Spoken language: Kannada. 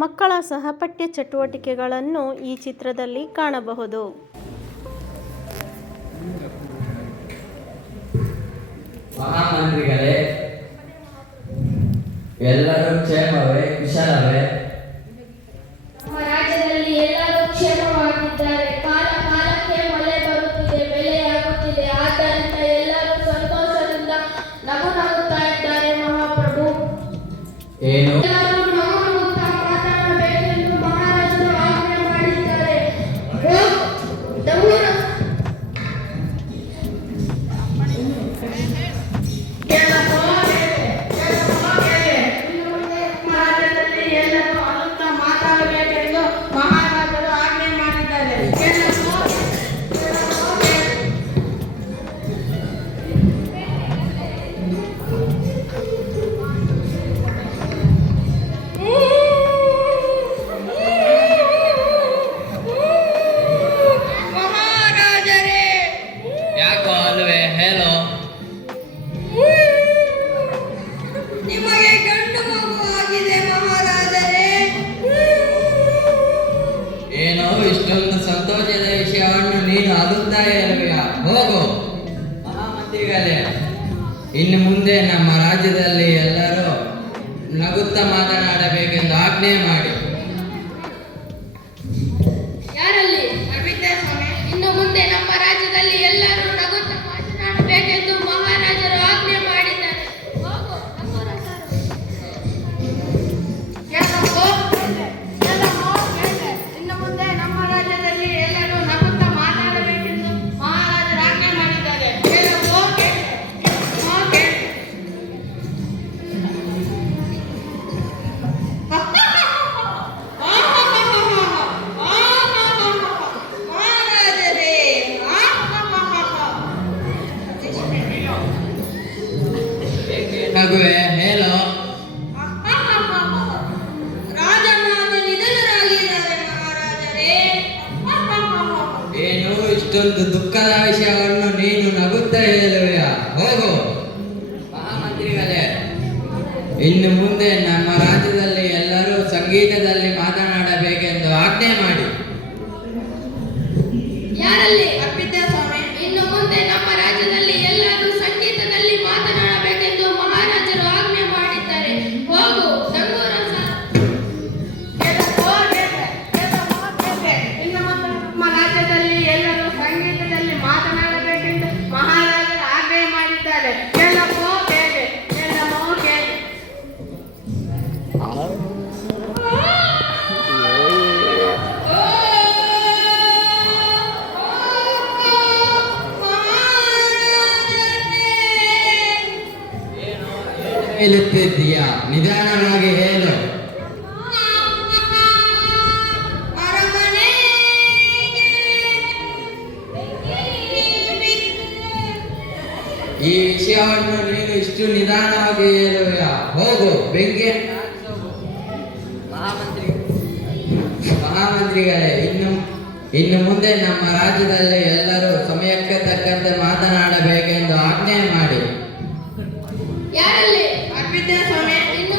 ಮಕ್ಕಳ ಸಹಪಠ್ಯ ಚಟುವಟಿಕೆಗಳನ್ನು ಈ ಚಿತ್ರದಲ್ಲಿ ಕಾಣಬಹುದು. ಮಹಾಮಂತ್ರಿಗಳೇ, ಎಲ್ಲರೂ ಕ್ಷೇಮವೇ, ಕುಶಲವೇ? ನಮ್ಮ ರಾಜ್ಯದಲ್ಲಿ ಎಲ್ಲರೂ ಕ್ಷೇಮವಾಗಿದ್ದಾರೆ. ಕಾಲ ಕಾಲಕ್ಕೆ ಮಳೆ ಬರುತ್ತಿದೆ, ಬೆಳೆಯಾಗುತ್ತಿದೆ. ಆದ್ದರಿಂದ ಎಲ್ಲರೂ ಸಂತೋಷದಿಂದ ನಗುತ್ತಾ ಇದ್ದಾರೆ. ಮಹಾಪ್ರಭು, ಏನು? ಎಲ್ಲರೂ ನಗುತ್ತಾ ಮಾತನಾಡಬೇಕೆಂದು ಮಹಾರಾಜರು ಆಜ್ಞೆ ಮಾಡಿದ್ದಾರೆ. ಯಾಕೋ ಅಲ್ವೇ, ಹೇಳೋ. ನಿಮಗೆ ಗಂಡು ಮಗು ಆಗಿದೆ ಮಹಾರಾಜರೇ. ಏನೋ ಇಷ್ಟೊಂದು ಸಂತೋಷದ ವಿಷಯವನ್ನು ನೀನು ಅಳುತ್ತಾ ಇರುವೆಯಾ? ಹೋಗು. ಮಹಾಮಂತ್ರಿಗಳೇ, ಇನ್ನು ಮುಂದೆ ನಮ್ಮ ರಾಜ್ಯದಲ್ಲಿ ಎಲ್ಲರೂ ನಗುತ್ತಾ ಮಾತನಾಡಬೇಕೆಂದು ಆಜ್ಞೆ ಮಾಡಿ. ಯಾರಲ್ಲಿ? ಸ್ವಾಮಿ, ಇನ್ನು ಮುಂದೆ ನಮ್ಮ ರಾಜ್ಯದಲ್ಲಿ ಎಲ್ಲರೂ ನಗುತ್ತಾ ಮಾತನಾಡಬೇಕೆಂದು ಮಹಾರಾಜರು ಆಜ್ಞೆ ಮಾಡಿದ್ದಾರೆ. ಹೋಗು, ನಮ್ಮ ರಾಜರು. ಇನ್ನು ಮುಂದೆ ನಮ್ಮ ರಾಜ್ಯದಲ್ಲಿ ಎಲ್ಲರೂ ನಗುತ್ತಾ ಮಾತನಾಡಬೇಕೆಂದು ಮಹಾರಾಜರು ಆಜ್ಞೆ ಮಾಡಿದ್ದಾರೆ. ನಗುವೆ, ಹೇಳೋ. ರಾಜಮಾತ ನಿಧನರಾಗಿದ್ದಾರೆ ಮಹಾರಾಜರೇ. ಏನು ಇಷ್ಟೊಂದು ದುಃಖದ ವಿಷಯವನ್ನು ನೀನು ನಗುತ್ತಾ ಹೇಳುವೆಯಾ? ಹೋಗು. ಮಹಾಮಂತ್ರಿಗಳೇ, ಇನ್ನು ಮುಂದೆ ನಮ್ಮ ರಾಜ್ಯದಲ್ಲಿ ಎಲ್ಲರೂ ಸಂಗೀತದಲ್ಲಿ ಮಾತನಾಡಬೇಕೆಂದು ಆಜ್ಞೆ ಮಾಡಿ. ಯಾರಲ್ಲಿ? ಸ್ವಾಮಿ, ಇನ್ನು ಮುಂದೆ ನಮ್ಮ ರಾಜ್ಯದಲ್ಲಿ ಎಲ್ಲರೂ ಸಂಗೀತದಲ್ಲಿ ಮಾತನಾಡಬೇಕೆಂದು ಮಹಾರಾಜರು ಆಜ್ಞೆ ಮಾಡಿದ್ದಾರೆ. ಹೋಗು, ಡಂಗೂರ ಇನ್ನು ಮುಂದೆ ನಮ್ಮ ರಾಜ್ಯದಲ್ಲಿ ಎಲ್ಲರೂ ಸಂಗೀತದಲ್ಲಿ ಮಾತನಾಡಬೇಕೆಂದು ಮಹಾರಾಜರು ಆಜ್ಞೆ ಮಾಡಿದ್ದಾರೆ. ಹೇಳುತ್ತಿದ್ದೀಯಾ? ನಿಧಾನವಾಗಿ ಹೇಳು. ಈ ವಿಷಯವನ್ನು ನೀನು ಇಷ್ಟು ನಿಧಾನವಾಗಿ ಹೇಳುವೆಯಾ? ಹೋಗು, ಬೆಂಕಿ. ಮಹಾಮಂತ್ರಿಗಳೇ, ಇನ್ನು ಮುಂದೆ ನಮ್ಮ ರಾಜ್ಯದಲ್ಲಿ ಎಲ್ಲರೂ ಸಮಯಕ್ಕೆ ತಕ್ಕಂತೆ ಮಾತನಾಡಬೇಕೆಂದು ಆಜ್ಞೆ ಮಾಡಿ. ಯಾರಲ್ಲಿ? ಸ್ವಾಮಿ, ಇನ್ನು